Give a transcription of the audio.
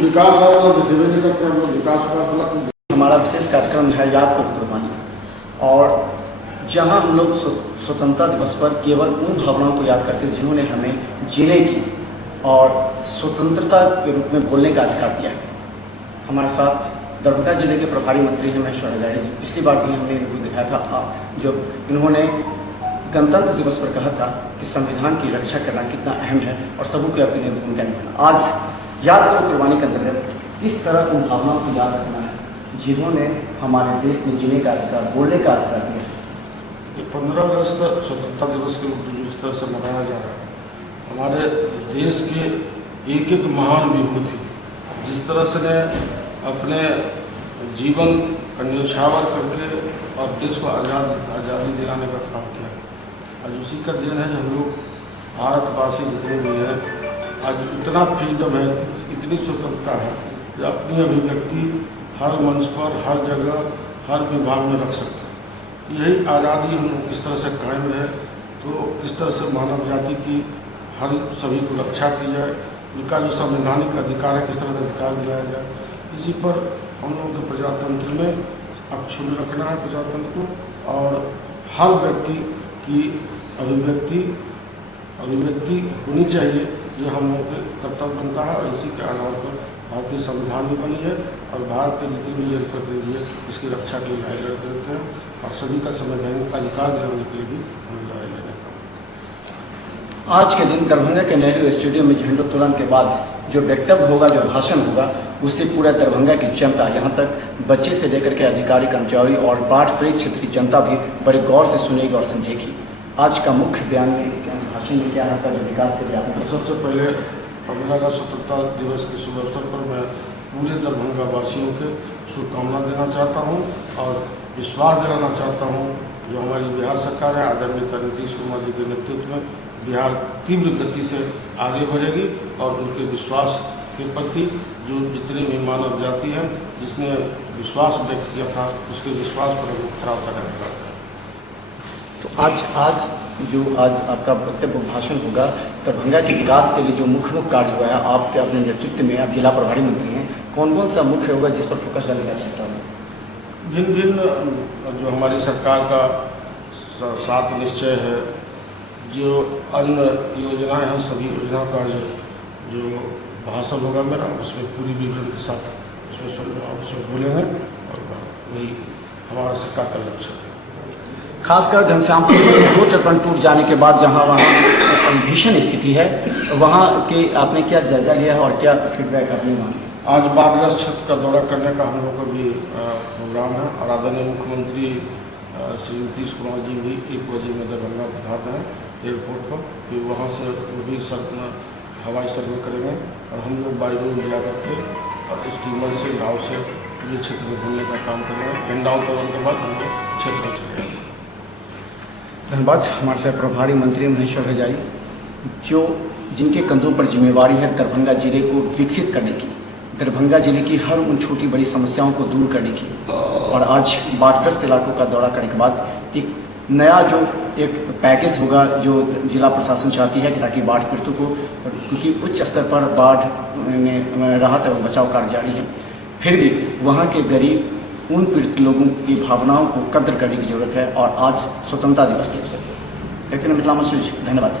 विकास हमारा विशेष कार्यक्रम है याद करो कुर्बानी, और जहां हम लोग स्वतंत्रता दिवस पर केवल उन भावनाओं को याद करते हैं जिन्होंने हमें जीने की और स्वतंत्रता के रूप में बोलने का अधिकार दिया है। हमारे साथ दरभंगा जिले के प्रभारी मंत्री हैं महेश्वर हजारी जी। पिछली बार भी हमने इनको दिखाया था जो इन्होंने गणतंत्र दिवस पर कहा था कि संविधान की रक्षा करना कितना अहम है और सबों की अपनी भूमिका निभाना। आज याद करो कुर्बानी के अंतर्गत किस तरह उन भावनाओं को याद करना है जिन्होंने हमारे देश में जीने का अधिकार, बोलने का अधिकार दिया है। 15 अगस्त स्वतंत्रता दिवस के रूप में जिस तरह से मनाया जा रहा है, हमारे देश के एक एक महान विभूति जिस तरह से ने अपने जीवन का न्यौछावर करके और देश को आज़ादी दिलाने का काम किया। आज उसी का दिन है जो हम लोग भारतवासी जितने भी हैं आज इतना फ्रीडम है, इतनी स्वतंत्रता है कि अपनी अभिव्यक्ति हर मंच पर, हर जगह, हर विभाग में रख सकते हैं। यही आज़ादी हम लोग किस तरह से कायम रहे, तो किस तरह से मानव जाति की हर सभी को रक्षा की जाए, उनका जो संवैधानिक अधिकार है किस तरह से अधिकार दिलाया जाए, इसी पर हम लोगों के प्रजातंत्र में अक्षुण्ण रखना है प्रजातंत्र को, और हर व्यक्ति की अभिव्यक्ति होनी चाहिए, ये हम लोगों के कर्तव्य बनता है। और इसी के आधार पर भारतीय संविधान भी बनी है और भारत के जितने भी जनप्रतिनिधि हैं इसकी रक्षा के लिए लड़ाई लड़ते रहते हैं और सभी का संवैधानिक अधिकार दिलाने के लिए भी हम लड़ाई लड़ने का। आज के दिन दरभंगा के नेहरू स्टेडियम में झंडोत्तोलन के बाद जो वक्तव्य होगा, जो भाषण होगा, उससे पूरा दरभंगा की जनता, यहाँ तक बच्चे से लेकर के अधिकारी, कर्मचारी और बाढ़ पीड़ित क्षेत्र की जनता भी बड़े गौर से सुनेगी और समझेगी। आज का मुख्य बयान में भाषण में क्या है जो विकास के लिए? तो सबसे पहले 15 अगस्त स्वतंत्रता दिवस के शुभ अवसर पर मैं पूरे दरभंगा वासियों के शुभकामना देना चाहता हूँ और विश्वास दिलाना चाहता हूँ जो हमारी बिहार सरकार है आदरणीय नीतीश कुमार जी के नेतृत्व में बिहार तीव्र गति से आगे बढ़ेगी और उनके विश्वास के प्रति जो जितनी भी मानव जाति है जिसने विश्वास व्यक्त किया था उसके विश्वास पर हम खरा उतरेगा। तो आज जो आपका वक्तव्य भाषण होगा, दरभंगा के विकास के लिए जो मुख्य कार्य हुआ है आपके अपने नेतृत्व में, आप जिला प्रभारी मंत्री हैं, कौन कौन सा मुख्य होगा जिस पर फोकस डालने की आवश्यकता है? भिन्न भिन्न जो हमारी सरकार का 7 निश्चय है, जो अन्य योजनाएं हैं, सभी योजनाओं का जो भाषण होगा मेरा, उसमें पूरी विवरण के साथ उसमें बोलेंगे और वही हमारा सरकार का लक्ष्य है। खासकर घनश्यामपुर 2 तटबंध टूट जाने के बाद जहां वहां भीषण स्थिति है, वहां के आपने क्या जायजा लिया है और क्या फीडबैक आपने मांगे? आज बाढ़ग्रस्त क्षेत्र का दौरा करने का हम लोग का भी प्रोग्राम है और आदरणीय मुख्यमंत्री श्री नीतीश कुमार जी भी 1 बजे में दरभंगा पधारते हैं एयरपोर्ट पर, फिर वहाँ से वो भी हवाई सर्वे करेंगे और हम लोग बाई रोड जा करके और स्टीमर से, नाव से पूरे क्षेत्र में घूमने का काम करेंगे। झंडा उत्तोलन के बाद हम लोग क्षेत्र में चले जाएंगे। धन्यवाद। हमारे साथ प्रभारी मंत्री महेश्वर हजारी, जो जिनके कंधों पर जिम्मेवारी है दरभंगा जिले को विकसित करने की, दरभंगा जिले की हर उन छोटी बड़ी समस्याओं को दूर करने की, और आज बाढ़ग्रस्त इलाकों का दौरा करने के बाद एक नया जो एक पैकेज होगा जो जिला प्रशासन चाहती है कि ताकि बाढ़ पीड़ितों को, क्योंकि उच्च स्तर पर बाढ़ में राहत एवं बचाव कार्य जारी है, फिर भी वहाँ के गरीब उन पीड़ित लोगों की भावनाओं को कद्र करने की जरूरत है। और आज स्वतंत्रता दिवस के अवसर पर धन्यवाद।